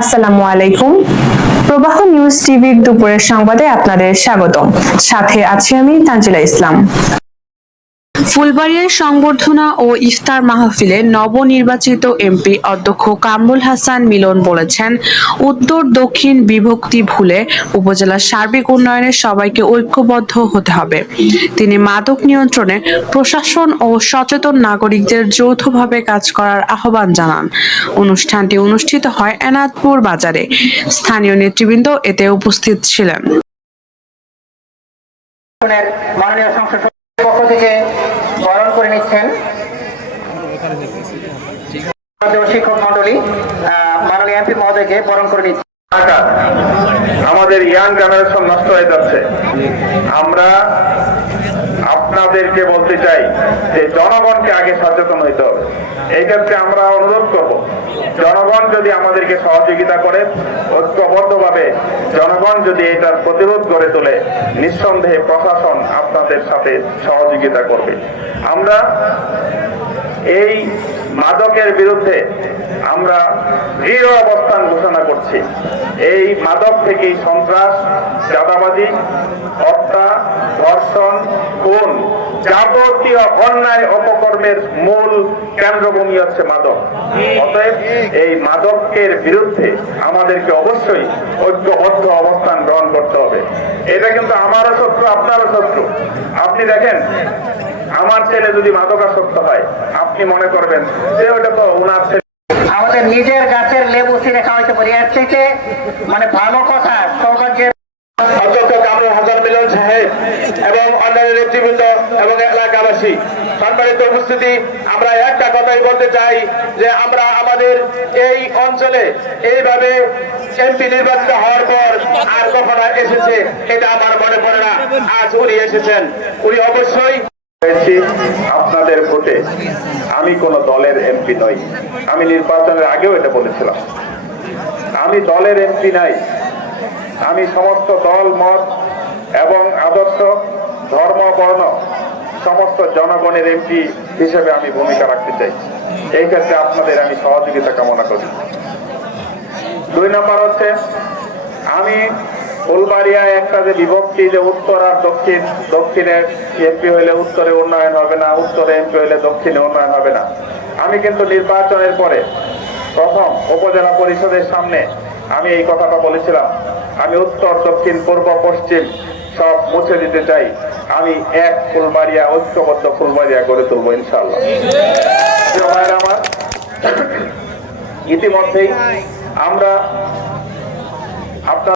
আসসালামু আলাইকুম। প্রবাহ নিউজ টিভির দুপুরের সংবাদে আপনাদের স্বাগতম। সাথে আছি আমি তানজিলা ইসলাম। ফুলবাড়িয়ার সংবর্ধনা ও ইফতার মাহফিলে নবনির্বাচিত এমপি অধ্যক্ষ কামরুল হাসান মিলন বলেছেন, উত্তর দক্ষিণ বিভক্তি ভুলে উপজেলার সার্বিক উন্নয়নে সবাইকে ঐক্যবদ্ধ হতে হবে। তিনি মাদক নিয়ন্ত্রণে প্রশাসন ও সচেতন নাগরিকদের যৌথভাবে কাজ করার আহ্বান জানান। অনুষ্ঠানটি অনুষ্ঠিত হয় এনাদপুর বাজারে। স্থানীয় নেতৃবৃন্দ এতে উপস্থিত ছিলেন। মাননীয় সংসদ পক্ষ থেকে বরণ করে নিচ্ছেন শিক্ষক মন্ডলী, মাননীয় এমপি মহোদয়কে বরণ করে নিচ্ছেন। আমাদের ইয়াং জেনারেশন নষ্ট হয়ে যাচ্ছে। আমরা আপনাদেরকে বলতে চাই যে জনগণকে আগে সচেতন হইতে হবে। এই ক্ষেত্রে আমরা অনুরোধ করব, জনগণ যদি আমাদেরকে সহযোগিতা করে, ঐক্যবদ্ধভাবে জনগণ যদি এটার প্রতিরোধ গড়ে তোলে, নিঃসন্দেহে প্রশাসন আপনাদের সাথে সহযোগিতা করবে। আমরা এই মাদকের বিরুদ্ধে আমরা দৃঢ় অবস্থান ঘোষণা করছি। এই মাদক থেকেই সন্ত্রাস, চাঁদাবাজি, হত্যা, ধর্ষণ, খুন, যাবতীয় অন্যায় অপকর্মের মূল কেন্দ্রভূমি হচ্ছে মাদক। অতএব এই মাদকের বিরুদ্ধে আমাদেরকে অবশ্যই ঐক্যবদ্ধ অবস্থান গ্রহণ করতে হবে। এটা কিন্তু আমারও শত্রু, আপনারও শত্রু। আপনি দেখেন, আমার ছেলে যদি মাদকাসক্ত হয়, আপনি মনে করবেন যে ওটা তো ওনার ছেলে। আমাদের নিজের গাছের লেবু ছিঁড়ে খাওয়াইতে পারি, এর থেকে মানে ভালো কথা সৌভাগ্যের। অধ্যক্ষ কামরুল হাসান মিলন সাহেব এবং অন্যান্য নেতৃবৃন্দ এবং এলাকাবাসী সম্মানিত উপস্থিতি, আমরা একটা কথাই বলতে চাই যে আমরা আমাদের এই অঞ্চলে এইভাবে এমপি নির্বাচিত হওয়ার পর আর কখনো এসেছে এটা আমার মনে পড়ে না। আজ উনি এসেছেন, উনি অবশ্যই আপনাদের ভোটে। আমি কোন দলের এমপি নই, আমি নির্বাচনের আগেও এটা বলেছিলাম। আমি দলের এমপি নাই, আমি সমস্ত দল মত এবং আদর্শ, ধর্ম, বর্ণ সমস্ত জনগণের এমপি হিসেবে আমি ভূমিকা রাখতে চাই। এই ক্ষেত্রে আপনাদের আমি সহযোগিতা কামনা করি। 2 নম্বর হচ্ছে, আমি ফুলবাড়িয়ায় একটা যে বিভক্তি, যে উত্তর আর দক্ষিণ, দক্ষিণে এমপি হইলে উত্তরে উন্নয়ন হবে না, উত্তরে এমপি হইলে দক্ষিণে উন্নয়ন হবে না। আমি কিন্তু নির্বাচনের পরে প্রথম উপজেলা পরিষদের সামনে আমি এই কথাটা বলেছিলাম, আমি উত্তর, দক্ষিণ, পূর্ব, পশ্চিম সব মুছে দিতে চাই। আমি এক ফুলবাড়িয়া, ঐক্যবদ্ধ ফুলবাড়িয়া গড়ে তুলবো ইনশাআল্লাহ। আমার ইতিমধ্যেই আমরা আপনার